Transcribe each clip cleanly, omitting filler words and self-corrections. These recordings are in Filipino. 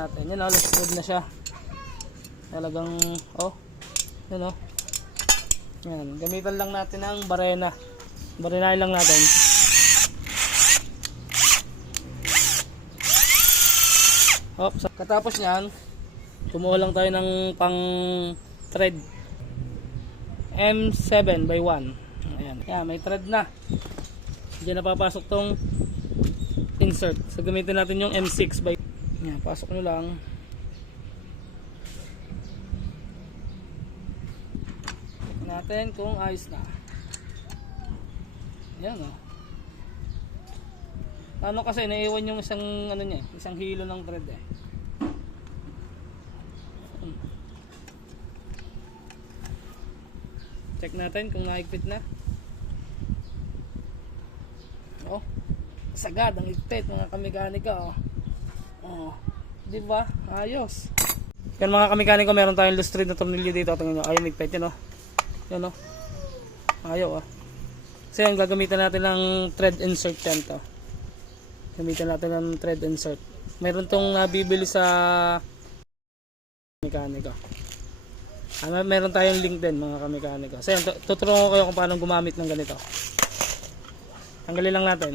natin. Yan, load na siya. Talagang, yan Yan, gamitan lang natin ang barena. Barenahin lang natin. Katapos niyan, kumuha lang tayo ng pang thread M7x1. Ayan, yan, may thread na. Diyan napapasok tong insert. So gamitin natin yung M6x. Yan, pasok nyo lang. Check natin kung ayos na. Yan Ano kasi naiwan yung isang isang hilo ng thread Check natin kung naigpit na. Sagad ang igpit mga kamikaniko. Di ba? Ayos. Yan mga kamikaniko, meron tayong lustrid na tornilyo dito. Tingnan niyo, ayun igpit yan Yan Ayaw Kasi ang gagamitan natin ng thread insert yan to. Gamitan natin ng thread insert. Meron tong nabibili sa mekaniko. Meron tayong link din mga kamekaniko. So tuturuan ko kayo kung paano gumamit ng ganito. Tanggalin lang natin.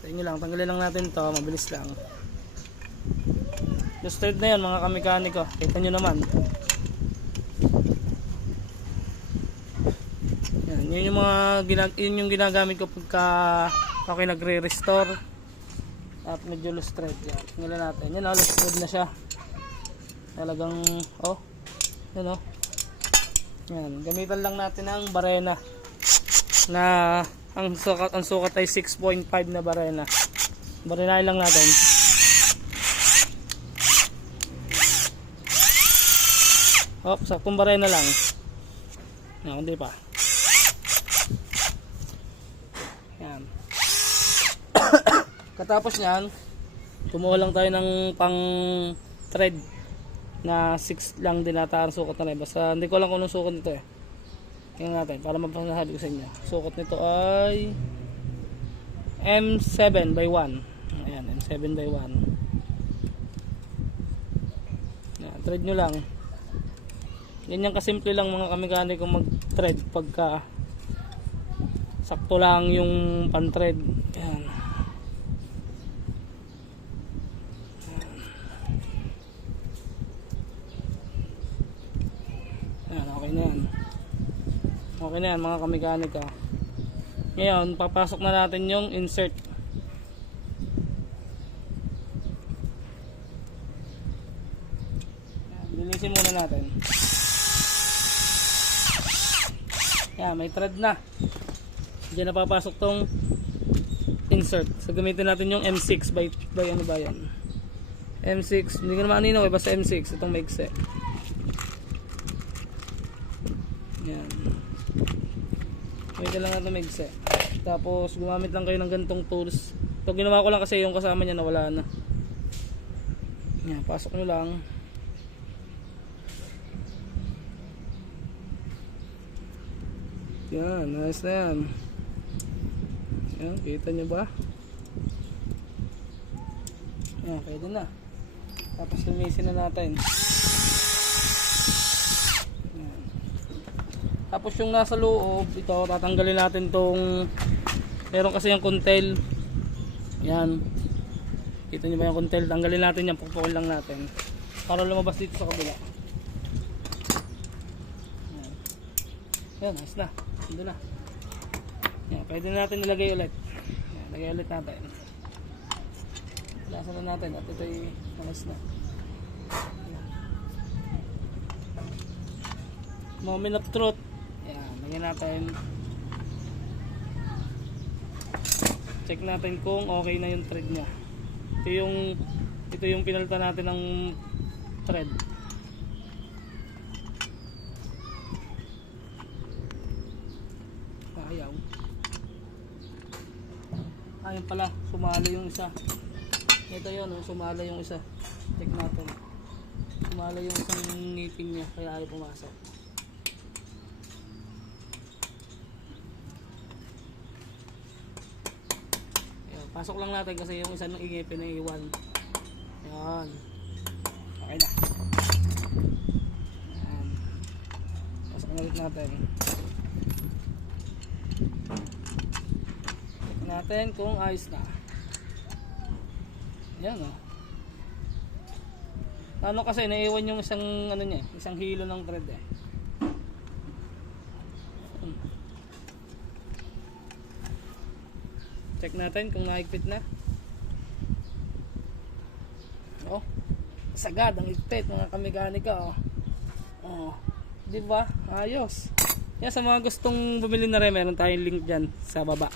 Tanggalin lang natin to, mabilis lang. Just thread na yan mga kamekaniko. Kita nyo naman. Yun yung ginagamit ko pagka ako nagre-restore at medyo loose thread. Tingnan natin. Yan loose thread na siya. Talagang yan Yan, gamitan lang natin ang barena na ang sukat ay 6.5 na barena. Barenahin lang natin. Saktong barena lang. Hindi pa. Yan. Katapos niyan, kumuha lang tayo ng pang thread na 6 lang din ata ang sukat na rin. Basta hindi ko alam kung anong sukat nito Tingnan natin para mapasasabi ko sa inyo. Sukat nito ay M7x1. Ayan, M7x1. Yan, thread nyo lang. Ganyan kasimple lang mga kamekaniko mag-thread pagka sakto lang yung pan-thread. Ayan. Okay na yan. Okay na yan mga kamekanika. Ngayon, papasok na natin yung insert. Linisin muna natin. Yan, may thread na. Diyan na papasok tong insert. So gamitin natin yung M6 by ano ba yan? M6, hindi ko naman aninaw basta M6. Itong maikse. Yan. Wait lang natin maigse. Tapos gumamit lang kayo ng ganitong tools. Ito ginawa ko lang kasi yung kasama niya nawala na. Yan, pasok nyo lang. Yan, nice na yan. Yan, kita nyo ba? Yan, pwede na. Tapos linisin na natin. Tapos yung nasa loob, ito tatanggalin natin tong meron kasi yung contail. Yan. Kita niyo ba yung contail? Tanggalin natin yan, pupukul lang natin para lumabas dito sa kabila. Yan, nice na. Ito na. Yan, pwede na natin ilagay ulit. Yan, lagay ulit natin. Lasan na natin at ito'y nice na. Moment of truth. Lagyan natin. Check natin kung okay na yung thread niya. Ito yung pinalitan natin ng thread. Ayun pala, sumalo yung isa. Ito yun, sumalo yung isa. Check natin. Sumalo yung isang ngipin niya, kaya ayaw pumasok. Pasok lang natin kasi yung isa ng ingipin na iwan. natin. Check natin kung ayos na. Yan o. Ano kasi naiwan yung isang ano niya, isang hilo ng thread eh. Check natin kung naigpit na. Oh, sagad ang igpit mga kamekanika oh. Oh, di ba? Ayos. Yan sa mga gustong bumili na rin, meron tayong link diyan sa baba.